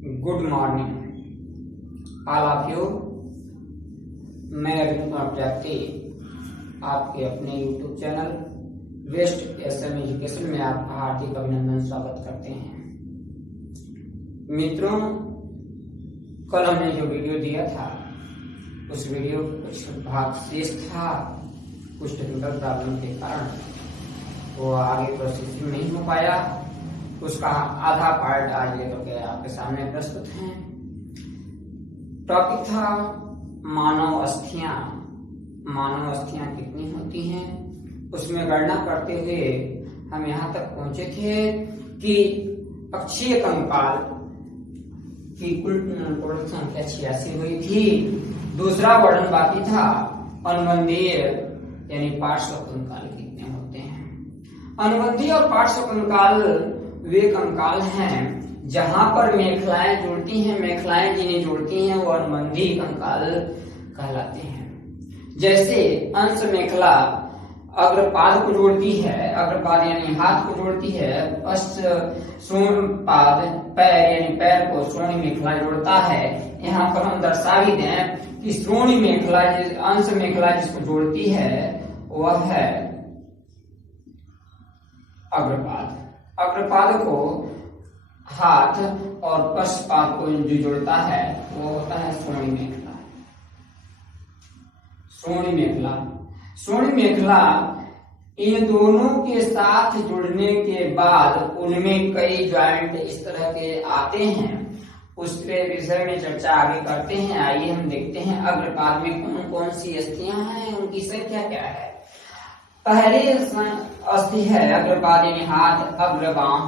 Good morning all of you. मैं अरविंद प्रजापति आपके अपने YouTube channel west SM education में आपका हार्दिक अभिनंदन स्वागत करते हैं। मित्रों, कल हमने जो वीडियो दिया था उस वीडियो कुछ भाग शेष था, कुछ टेक्निकल प्रॉब्लम के कारण वो आगे प्रोसेसिंग नहीं हो पाया। उसका आधा पार्ट आज लेकर के आपके सामने प्रस्तुत है। टॉपिक था मानव अस्थियां। मानव अस्थियां कितनी होती हैं, उसमें गणना करते हुए हम यहाँ तक पहुंचे थे कि अक्षीय कंकाल की कुल संख्या 86 हुई थी। दूसरा वर्णन बाकी था अनुबंधीय यानी पार्श्व कंकाल कितने होते हैं। अनुबंधीय और पार्श्व कंकाल वे कंकाल हैं जहां पर मेखलाएं जुड़ती हैं, मेखलाएं जिन्हें जुड़ती हैं वो अनुबंधीय कंकाल कहलाते हैं। जैसे अंश मेखला अग्रपाद को जोड़ती है, अग्रपाद यानी हाथ को जोड़ती है, पश्च श्रोणपाद पैर यानी पैर को श्रोणी मेखला जोड़ता है। यहाँ पर हम दर्शा भी दें कि श्रोणी मेखला अंश मेखला जिसको जोड़ती है वह है अग्रपाद। अग्रपाद को हाथ और पश्चपाद को जो जोड़ता है वो होता है श्रोणी मेखला। श्रोणी मेखला, श्रोणी मेखला इन दोनों के साथ जुड़ने के बाद उनमें कई ज्वाइंट इस तरह के आते हैं। उसके विषय में चर्चा आगे करते हैं। आइए हम देखते हैं अग्रपाद में कौन कौन सी अस्थियां हैं, उनकी संख्या क्या है। पहली अस्थि है अग्रपाद यानी हाथ, अग्रबाह।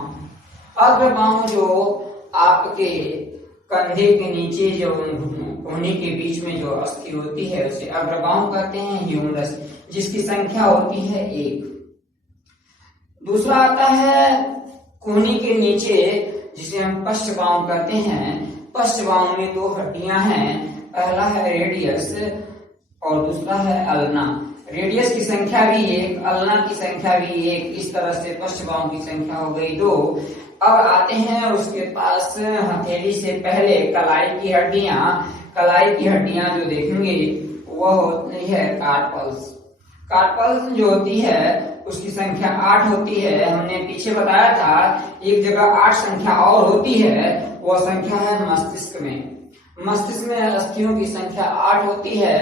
अग्रबाह जो आपके कंधे के नीचे जो कोहनी के बीच में जो अस्थि होती है उसे अग्रबाह कहते हैं, ह्यूमरस, जिसकी संख्या होती है 1। दूसरा आता है कोहनी के नीचे जिसे हम पश्चबाह कहते हैं। पश्चबाह में 2 हड्डियां हैं, पहला है रेडियस और दूसरा है अल्ना। रेडियस की संख्या भी 1, अल्ना की संख्या भी 1, इस तरह से पश्चबाहों की संख्या हो गई 2। अब आते हैं उसके पास हथेली से पहले कलाई की हड्डियां। कलाई की हड्डियां जो देखेंगे वह होती है कार्पल्स। कार्पल्स जो होती है उसकी संख्या 8 होती है। हमने पीछे बताया था एक जगह 8 संख्या और होती है, वह संख्या है मस्तिष्क में। मस्तिष्क में अस्थियों की संख्या 8 होती है।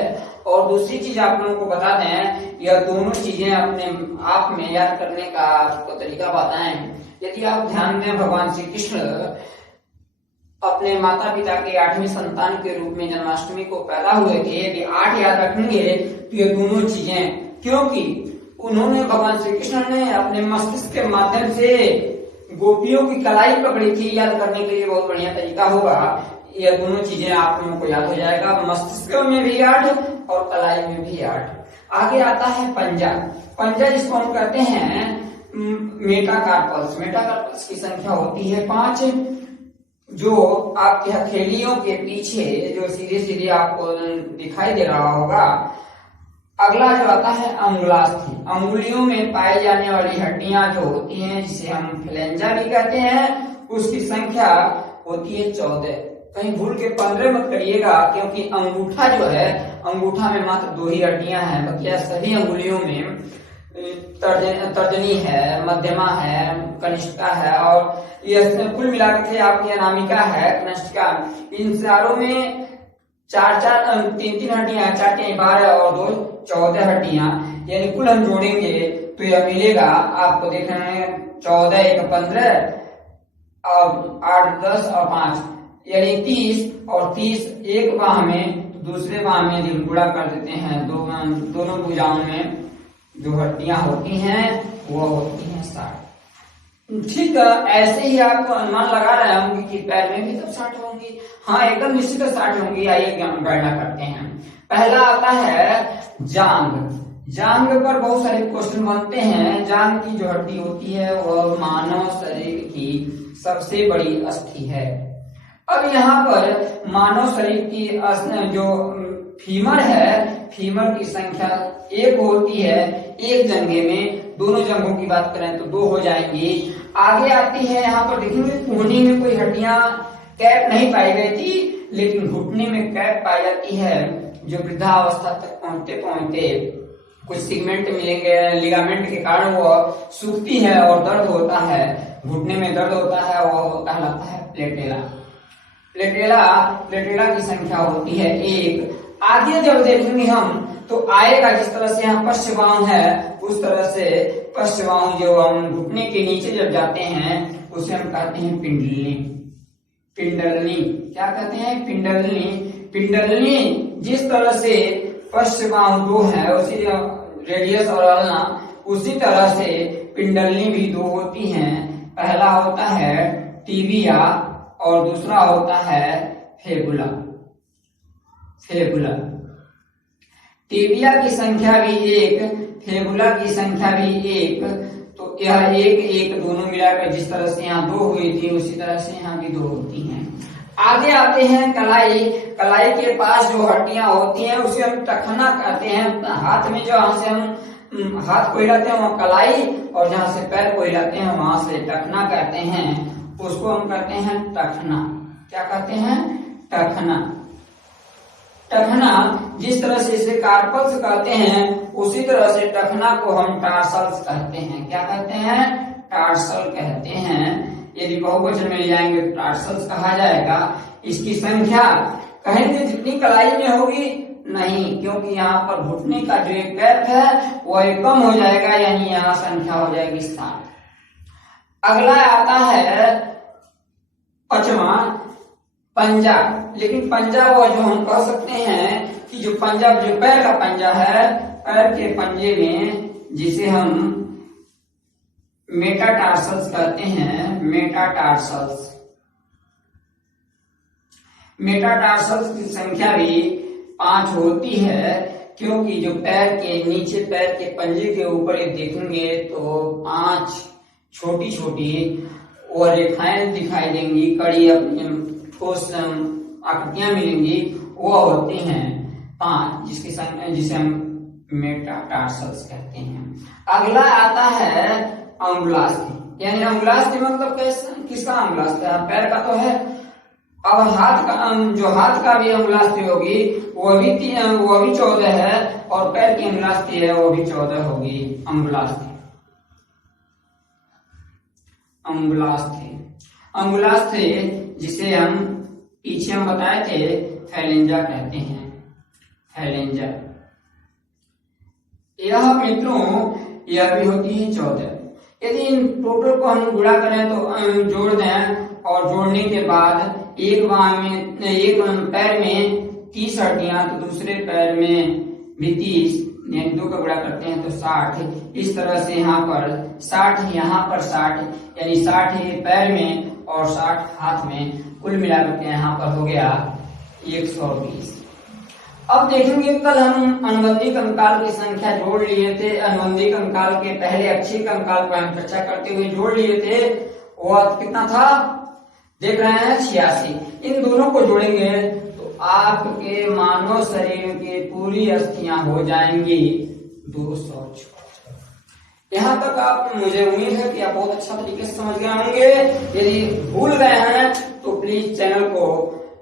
और दूसरी चीज आप लोगों को बता दें, यह दोनों चीजें अपने आप में याद करने का आपको तरीका बताएं। यदि आप ध्यान दें, भगवान श्री कृष्ण अपने माता पिता के 8वीं संतान के रूप में जन्माष्टमी को पैदा हुए थे। यदि 8 याद रखेंगे तो ये दोनों चीजें, क्योंकि उन्होंने भगवान श्री कृष्ण ने अपने मस्तिष्क के माध्यम से गोपियों की कलाई पकड़ी थी। याद करने के लिए बहुत बढ़िया तरीका होगा। ये दोनों चीजें आप लोगों को याद हो जाएगा, मस्तिष्क में भी 8 और कलाई में भी 8। आगे आता है पंजा। पंजा जिसको हम कहते हैं मेटाकार्पल्स। मेटाकार्पल्स की संख्या होती है 5, जो आपके हथेलियों के पीछे जो सीधे सीधे आपको दिखाई दे रहा होगा। अगला जो आता है अंगुलास्थि। अंगुलियों में पाई जाने वाली हड्डियां जो होती हैं जिसे हम फ्लेंजा भी कहते हैं, उसकी संख्या होती है 14। कहीं भूल के 15 मत करिएगा, क्योंकि अंगूठा जो है, अंगूठा में मात्र 2 ही हड्डियां हैं। बाकी सभी अंगुलियों में तर्जनी है, मध्यमा है, कनिष्ठा है और ये कुल मिलाकर के आपकी अनामिका है, कनिष्ठिका। इन चारों में 3 हड्डियां, 4 12 और 2 14 हड्डियां, यानी कुल हम जोड़ेंगे तो यह मिलेगा आपको देखने में 14 1 15 और 8 10 और 5 यानी 30, और 30 एक बाह में, तो दूसरे बाह में जब गुणा कर देते हैं दोनों भुजाओं में जो हड्डियां होती हैं वो होती हैं 60। ठीक है, ऐसे ही आपको अनुमान लगा रहे होंगे कि पैर में भी तब 60 होंगी। हाँ, एकदम निश्चित 60 होंगी। आइए गणना करते हैं। पहला आता है जांघ। जांघ पर बहुत सारे क्वेश्चन बनते हैं। जांघ की जो हड्डी होती है वह मानव शरीर की सबसे बड़ी अस्थि है। अब यहाँ पर मानव शरीर की जो फीमर है, फीमर की संख्या 1 होती है एक जंघे में। दोनों जंघों की बात करें तो 2 हो जाएंगी। आगे आती है, यहाँ पर देखेंगे कोहनी में कोई हड्डियां कैप नहीं पाई गई थी, लेकिन घुटने में कैप पाई जाती है। जो वृद्धावस्था तक पहुंचते पहुंचते कुछ सिगमेंट मिलेंगे, लिगामेंट के कारण वो सूखती है और दर्द होता है, घुटने में दर्द होता है, वो कहलाता है प्लेटेला। प्लेटेला की संख्या होती है 1। आगे जब देखेंगे हम तो आएगा, जिस तरह से यहाँ पश्च बाहु है उस तरह से पश्च बाहु जो हम घुटने के नीचे जब जाते हैं उसे हम कहते हैं पिंडलनी। क्या कहते हैं? पिंडलनी जिस तरह से पश्च बाहु 2 है, उसी रेडियस और अल्ना, उसी तरह से पिंडलनी भी 2 होती हैं। पहला होता है टिबिया और दूसरा होता है फेबुला। टिबिया की संख्या भी 1, फेबुला की संख्या भी 1, तो यह 1 दोनों मिलाकर जिस तरह से यहाँ 2 हुई थी उसी तरह से यहाँ भी 2 होती हैं। आगे आते हैं कलाई के पास जो हड्डियां होती हैं उसे हम टखना कहते हैं। हाथ में जो यहाँ से हम हाथ को हिलाते हैं वहाँ कलाई, और जहाँ से पैर को हिलाते हैं वहां से टखना कहते हैं। उसको हम कहते हैं टखना। क्या कहते हैं? टखना जिस तरह से इसे कार्पल्स कहते हैं उसी तरह से टखना को हम टार्सल्स कहते हैं। क्या कहते हैं? टार्सल कहते हैं। यदि बहुवचन में ले जाएंगे तो टार्सल्स कहा जाएगा। इसकी संख्या कहेंगे जितनी कलाई में होगी नहीं, क्योंकि यहाँ पर घुटने का जो एक कैप है वो एक कम हो जाएगा, यानी यहाँ संख्या हो जाएगी 7। अगला आता है 5वां पंजा। लेकिन पंजा वो जो हम कह सकते हैं कि जो पंजा, जो पैर का पंजा है, पैर के पंजे में जिसे हम मेटाटार्सल्स कहते हैं। मेटाटार्सल्स की संख्या भी 5 होती है, क्योंकि जो पैर के नीचे, पैर के पंजे के ऊपर देखेंगे तो 5 छोटी छोटी और रेखाएं दिखाई देंगी, कड़ी अपनी ठोस आकृतियां मिलेंगी, वो होती हैं 5, जिसे हम मेटाटार्सल्स कहते हैं। अगला आता है अंगुलास्थि। यानी अंगुलास्थि मतलब किसका अंगुलास्थि? पैर का तो है। अब हाथ का, जो हाथ का भी अंगुलास्थि होगी वो भी 14 है, और पैर की अंगुलास्थि है वो भी 14 होगी। अंगुलास्थि जिसे हम पीछे हम बताए थे फैलेंजा कहते हैं। यह मित्रों यह भी होती है 14। यदि इन टोटल को हम गुणा करें तो जोड़ दें, और जोड़ने के बाद एक पैर में 30 हड्डियां तो दूसरे पैर में भी 30, यानी 2 का गुणा करते हैं तो 60। इस तरह से यहाँ पर 60, यहाँ पर 60, यानी 60 पैर में और 60 हाथ में, कुल मिलाकर के यहाँ पर हो गया 120। अब देखेंगे कल हम अनुबंधी कंकाल की संख्या जोड़ लिए थे। अनुबंधी कंकाल के पहले अक्षीय कंकाल पर हम चर्चा करते हुए जोड़ लिए थे। वो कितना था? देख रहे हैं 86। इन दोनों को जोड़ेंगे तो आपके मानव शरीर की पूरी अस्थियां हो जाएंगी 200। यहाँ तक आप, मुझे उम्मीद है कि आप बहुत अच्छा तरीके से समझ गए होंगे। यदि भूल गए हैं तो प्लीज चैनल को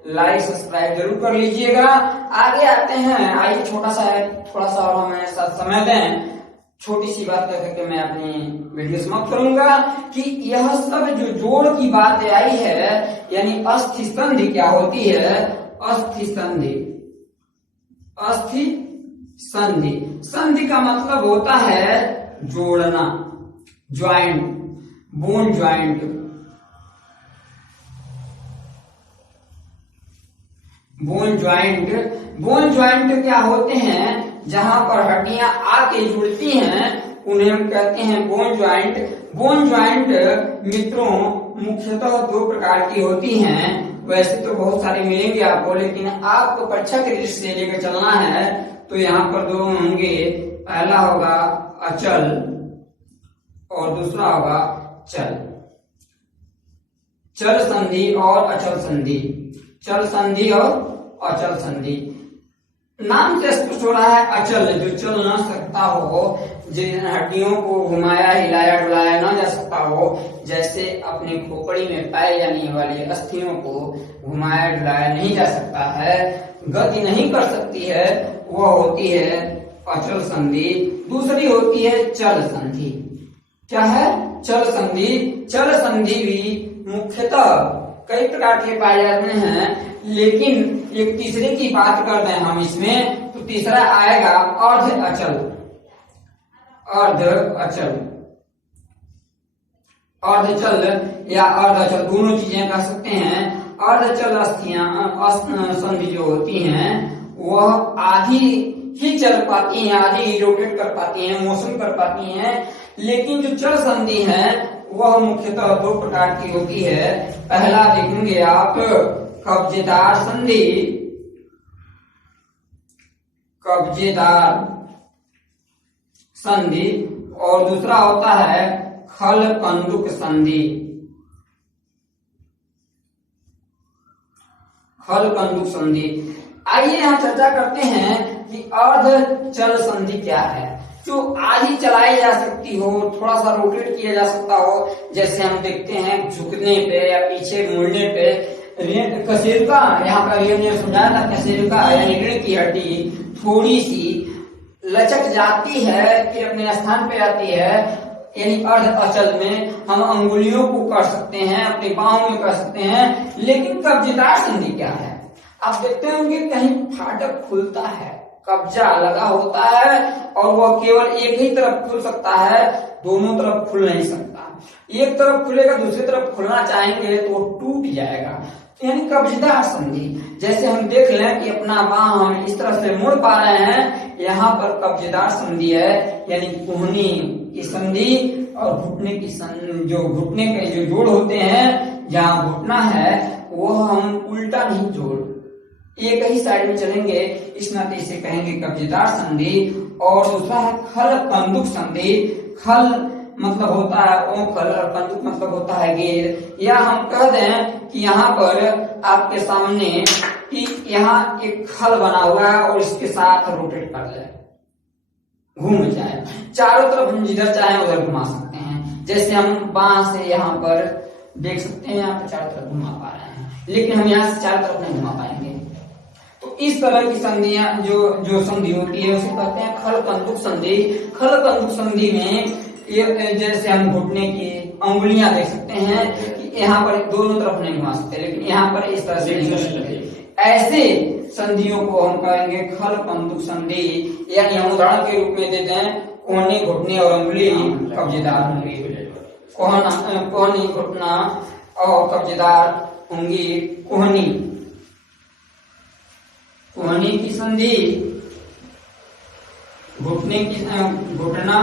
लाइक सब्सक्राइब जरूर कर लीजिएगा। आगे आते हैं, आइए थोड़ा सा और हमें साथ समय दें। छोटी सी बात करके मैं अपनी वीडियो समाप्त करूंगा कि यह सब जो जोड़ की बात आई है, यानी अस्थि संधि क्या होती है? अस्थि संधि का मतलब होता है जोड़ना, joint, bone joint. Bone joint क्या होते हैं? जहां पर हड्डियां आके जुड़ती हैं उन्हें हम कहते हैं बोन ज्वाइंट। बोन ज्वाइंट मित्रों मुख्यतः 2 प्रकार की होती हैं। वैसे तो बहुत सारे मिलेंगे आपको, लेकिन आपको परीक्षा के दृष्टि से लेकर चलना है तो यहाँ पर 2 होंगे। पहला होगा अचल और दूसरा होगा चल। चल संधि और अचल संधि। नाम से स्पष्ट हो रहा है अचल, जो चल न सकता हो, जिन हड्डियों को घुमाया हिलाया डुलाया न जा सकता हो, जैसे अपनी खोपड़ी में पाई जाने वाली अस्थियों को घुमाया डुलाया नहीं जा सकता है, गति नहीं कर सकती है, वह होती है अचल संधि। दूसरी होती है चल संधि। क्या है? चल संधि। चल संधि भी मुख्यतः कई प्रकार के पाए जाते हैं, लेकिन एक तीसरे की बात कर रहे हैं हम इसमें, तो तीसरा आएगा अर्ध अचल। अर्ध अचल, अर्धचल या अर्ध अचल दोनों चीजें कह सकते हैं। अर्धचल अस्थियां संधि जो होती हैं वह आधी ही चल पाती हैं, आधी ही रोटेट कर पाती हैं, मोशन कर पाती हैं, लेकिन जो चल संधि है वह मुख्यतः दो प्रकार की होती है। पहला देखेंगे आप कब्जेदार संधि, कब्जेदार संधि, और दूसरा होता है खल कंदुक संधि। खल कंदुक संधि। आइए यहाँ चर्चा करते हैं कि अर्ध चल संधि क्या है। जो आधी चलाई जा सकती हो, थोड़ा सा रोटेट किया जा सकता हो, जैसे हम देखते हैं झुकने पे या पीछे मुड़ने पे कशेरुका, यहाँ पर समझाया था, कशेरुका यानी रीढ़ की हड्डी थोड़ी सी लचक जाती है फिर अपने स्थान पे आती है, यानी अर्ध अचल में हम अंगुलियों को कर सकते हैं, अपनी बाहों में कर सकते हैं। लेकिन कब्जेदार संधि क्या है? आप देखते होंगे कहीं फाटक खुलता है, कब्जा लगा होता है और वह केवल एक ही तरफ खुल सकता है, दोनों तरफ खुल नहीं सकता। एक तरफ खुलेगा, दूसरी तरफ खुलना चाहेंगे तो वो टूट जाएगा, यानी कब्जेदार संधि। जैसे हम देख लें कि अपना बाह हम इस तरह से मोड़ पा रहे हैं, यहाँ पर कब्जेदार संधि है, यानी कोहनी की संधि और घुटने की जो घुटने के जो जोड़ होते हैं, जहाँ घुटना है वो हम उल्टा नहीं जोड़, एक ही साइड में चलेंगे, इस नाते से कहेंगे कब्जेदार संधि। और दूसरा है खल कंदुक संधि। खल मतलब होता है ओखल और कंदुक मतलब होता है गेर। या हम कह दें कि यहाँ पर आपके सामने कि यहाँ एक खल बना हुआ है और इसके साथ रोटेट कर ले, घूम जाए चारों तरफ, हम जिधर चाहे उधर घुमा सकते हैं। जैसे हम बांह से यहाँ पर देख सकते हैं, यहाँ पर चारों तरफ घुमा पा रहे हैं, लेकिन हम यहाँ से चारों तरफ नहीं घुमा पाएंगे। तो इस तरह की संधियां जो संधि होती है उसे कहते हैं खल कंदुक संधि। खल कंदुक संधि में ये जैसे हम घुटने की अंगुलियां देख सकते हैं कि यहाँ पर दोनों तरफ नहीं घुमा सकते, लेकिन यहाँ पर इस तरह से नहीं कर सकते। ऐसे संधियों को हम कहेंगे खल कंदुक संधि। यानी हम उदाहरण के रूप में देते हैं कोहनी, घुटने और अंगुली कब्जेदार अंगुली, कोहनी, घुटना और कब्जेदार अंगुली कोहनी। कोहनी की संधि, घुटने की घुटना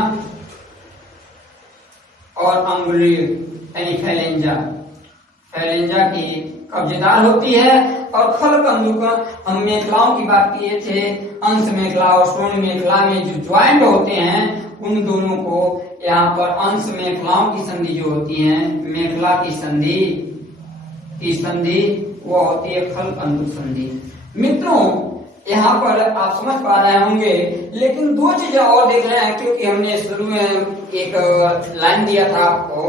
और अंगुली यानी फैलेंजा, फैलेंजा की कब्जेदार होती है। और खल कंदुक हम मेखलाओं की बात किए थे, अंश मेखला और श्रोणी मेखला में जो ज्वाइंट होते हैं उन दोनों को यहाँ पर अंश मेखलाओं की संधि जो होती है, मेखला की संधि वो होती है खल कंदुक संधि। मित्रों यहाँ पर आप समझ पा रहे होंगे, लेकिन दो चीजें और देख रहे हैं, क्योंकि हमने शुरू में एक लाइन दिया था आपको,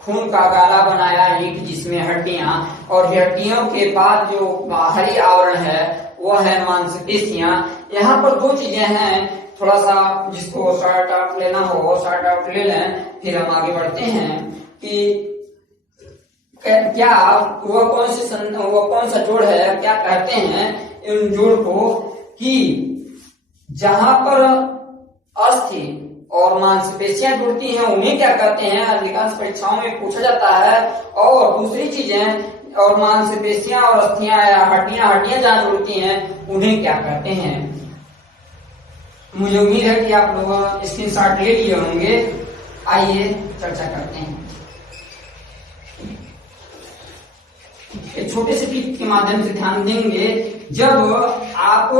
खून का गाला बनाया ईंट जिसमें हड्डियां, और हड्डियों के बाद जो बाहरी आवरण है वो है मांसपेशियां। यहाँ पर दो चीजें हैं, थोड़ा सा जिसको शॉर्ट आउट लेना हो शॉर्ट आउट ले लें, फिर हम आगे बढ़ते हैं कि क्या वो कौन सा जोड़ है, क्या कहते हैं इन जोड़ को, कि जहां पर अस्थि और मांसपेशियां जुड़ती हैं उन्हें क्या कहते हैं, अधिकांश परीक्षाओं में पूछा जाता है। और दूसरी चीजें, और मांसपेशियां और अस्थियां या हड्डियां जहां जुड़ती हैं उन्हें क्या कहते हैं। मुझे उम्मीद है कि आप लोग स्क्रीनशॉट ले लिए होंगे। आइए चर्चा करते हैं। एक छोटे से टिप के माध्यम से ध्यान देंगे, जब आप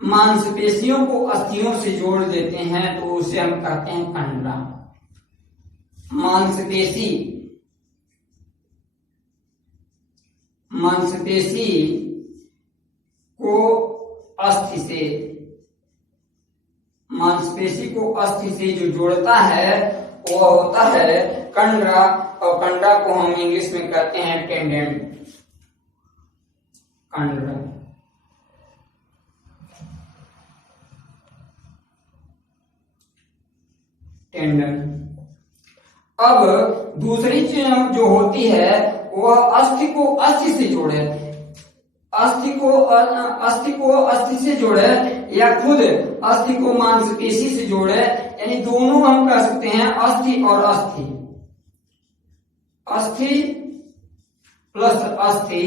मांसपेशियों को अस्थियों से जोड़ देते हैं तो उसे हम कहते हैं कंडरा। मांसपेशी को अस्थियों अस्थि से जो जोड़ता है वो होता है कंडरा, और कंडरा को हम इंग्लिश में कहते हैं टेंडन। कंडरा, टेंडन। अब दूसरी चीज जो होती है वह अस्थि को अस्थि से जोड़े, अस्थि को अस्थि से जोड़े या खुद अस्थि को मांसपेशी से जोड़े, यानी दोनों हम कह सकते हैं अस्थि और अस्थि। अस्थि प्लस अस्थि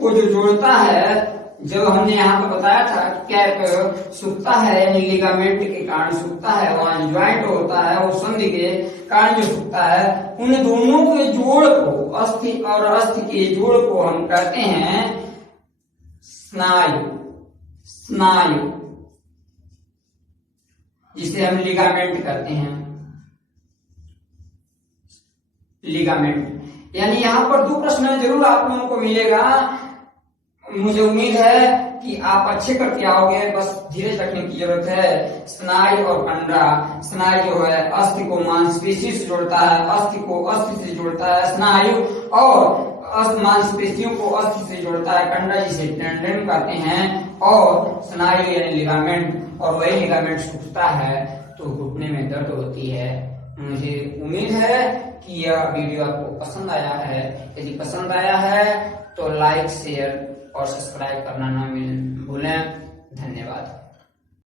को जो जोड़ता है, जो हमने यहाँ पर बताया था कैप सूखता है यानी लिगामेंट के कारण सूखता है, वहां जो ज्वाइंट होता है वो संधि के कारण जो सूखता है, उन दोनों के जोड़ को, अस्थि और अस्थि के जोड़ को हम कहते हैं स्नायु। स्नायु जिसे हम लिगामेंट कहते हैं, लिगामेंट। यानी यहाँ पर 2 प्रश्न जरूर आप लोगों को मिलेगा। मुझे उम्मीद है कि आप अच्छे करके आओगे, बस धीरज रखने की जरूरत है। स्नायु और कंडरा, स्नायु जो है अस्थि को मांसपेशी से जोड़ता है, अस्थि को अस्थि से जोड़ता है स्नायु, और मांसपेशियों को अस्थि से जोड़ता है कंडरा जिसे टेंडन कहते हैं, और स्नायु यानी लिगामेंट, और वही लिगामेंट सूखता है तो घुटने में दर्द होती है। मुझे उम्मीद है कि यह वीडियो आपको पसंद आया है। यदि पसंद आया है तो लाइक, शेयर और सब्सक्राइब करना ना भूलें। धन्यवाद।